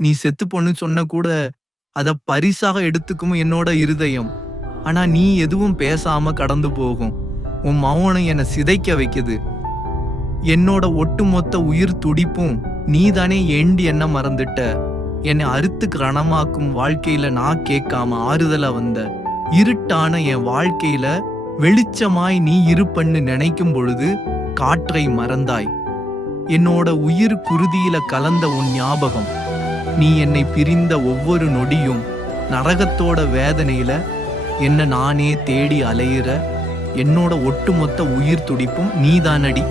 நீ செத்து பொண்ணு சொன்ன கூட அத பரிசாக எடுத்துக்கும் என்னோட இருதயம். ஆனா நீ எதுவும் பேசாம கடந்து போகும். உன் மௌனம் என்னை சிதைக்க வைக்குது. என்னோட ஒட்டுமொத்த உயிர் துடிப்பும் நீதானே ஏண்டி என்ன மறந்துட்ட. என்னை அறுத்து ரணமாக்கும் வாழ்க்கையில நான் கேட்காம ஆறுதலா வந்த. இருட்டான என் வாழ்க்கையில வெளிச்சமாய் நீ இருப்பன்னு நினைக்கும் பொழுது காற்றை மறந்தாய். என்னோட உயிர் குருதியில கலந்த உன் ஞாபகம். நீ என்னை பிரிந்த ஒவ்வொரு நொடியும் நரகத்தோட வேதனையில என்ன நானே தேடி அலையிற. என்னோட ஒட்டுமொத்த உயிர் துடிப்பும் நீதானடி.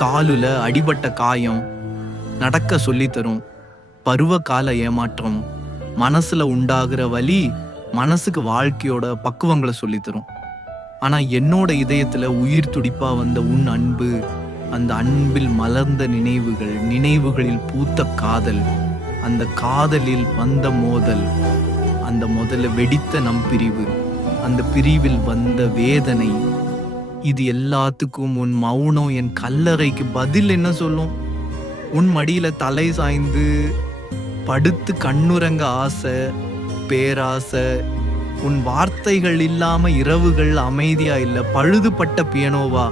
காலுல அடிபட்ட காயம் நடக்க சொல்லித்தரும். பருவ கால ஏமாற்றம் மனசுல உண்டாகிற வலி மனசுக்கு வாழ்க்கையோட பக்குவங்களை சொல்லித்தரும். ஆனா என்னோட இதயத்துல உயிர் துடிப்பா வந்த உன் அன்பு, அந்த அன்பில் மலர்ந்த நினைவுகள், நினைவுகளில் பூத்த காதல், அந்த காதலில் வந்த மோதல், அந்த முதல்ல வெடித்த நம் பிரிவு, அந்த பிரிவில் வந்த வேதனை, இது எல்லாத்துக்கும் உன் மௌனம் என் கல்லறைக்கு பதில் என்ன சொல்லும்? உன் மடியில தலை சாய்ந்து படுத்து கண்ணுறங்க ஆசை, பேராசை. உன் வார்த்தைகள் இல்லாம இரவுகள் அமைதியா இல்ல, பழுதுபட்ட பியனோவா.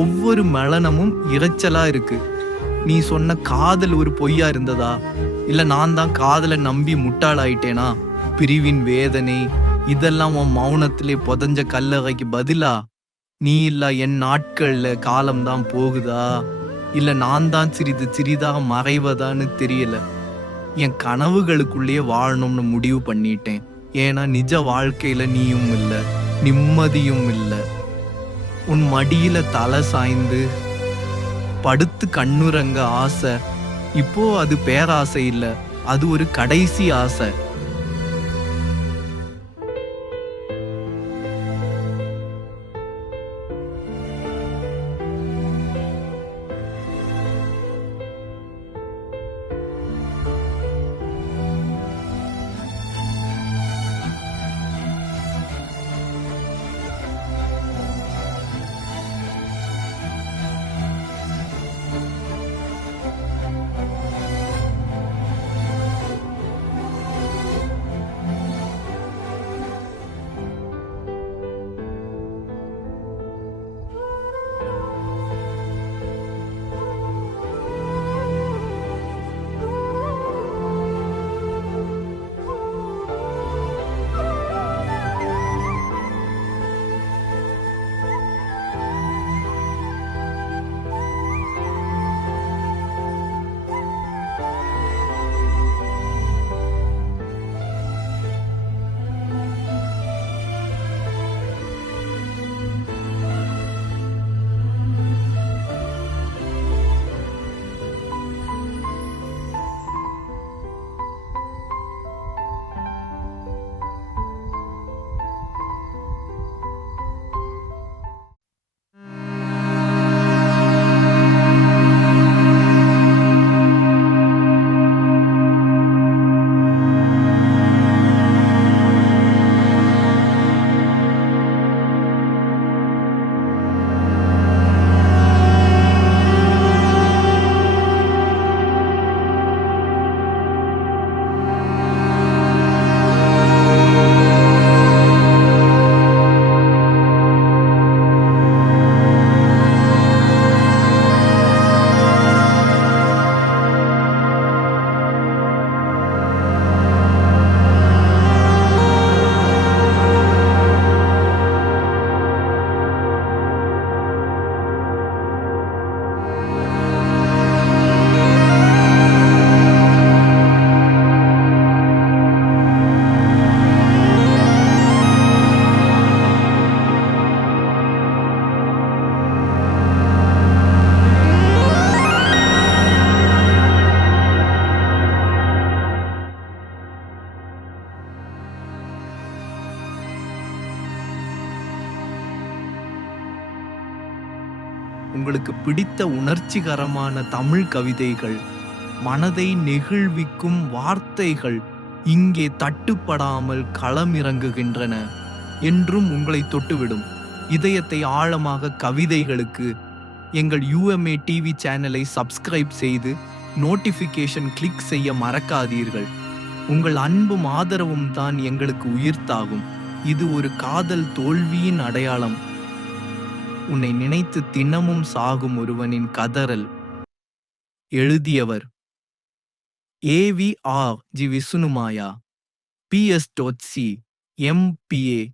ஒவ்வொரு மலனமும் இரைச்சலா இருக்கு. நீ சொன்ன காதல் ஒரு பொய்யா இருந்ததா, இல்ல நான் தான் காதலை நம்பி முட்டாளாயிட்டேனா? பிரிவின் வேதனை இதெல்லாம் உன் மௌனத்திலே புதஞ்ச கல்லறைக்கு பதிலா? நீ இல்ல என் நாட்கள்ல காலம்தான் போகுதா, இல்ல நான் தான் சிறிது சிறிதாக மறைவதான்னு தெரியல. என் கனவுகளுக்குள்ளேயே வாழணும்னு முடிவு பண்ணிட்டேன். ஏன்னா நிஜ வாழ்க்கையில நீயும் இல்ல, நிம்மதியும் இல்ல. உன் மடியில தலை சாய்ந்து படுத்து கண்ணுறங்க ஆசை. இப்போ அது பேராசை இல்ல, அது ஒரு கடைசி ஆசை. உங்களுக்கு பிடித்த உணர்ச்சிகரமான தமிழ் கவிதைகள், மனதை நெகிழ்விக்கும் வார்த்தைகள் இங்கே தட்டுப்படாமல் களமிறங்குகின்றன. என்றும் உங்களை தொட்டுவிடும். இதயத்தை ஆழமாக கவிதைகளுக்கு எங்கள் UMA டிவி சேனலை சப்ஸ்கிரைப் செய்து நோட்டிபிகேஷன் கிளிக் செய்ய மறக்காதீர்கள். உங்கள் அன்பும் ஆதரவும் தான் எங்களுக்கு உயிர்த்தாகும். இது ஒரு காதல் தோல்வியின் அடையாளம். உன்னை நினைத்து தினமும் சாகும் ஒருவனின் கதறல். எழுதியவர் AVR ஜி விசுனுமாயா. PS.C MPA.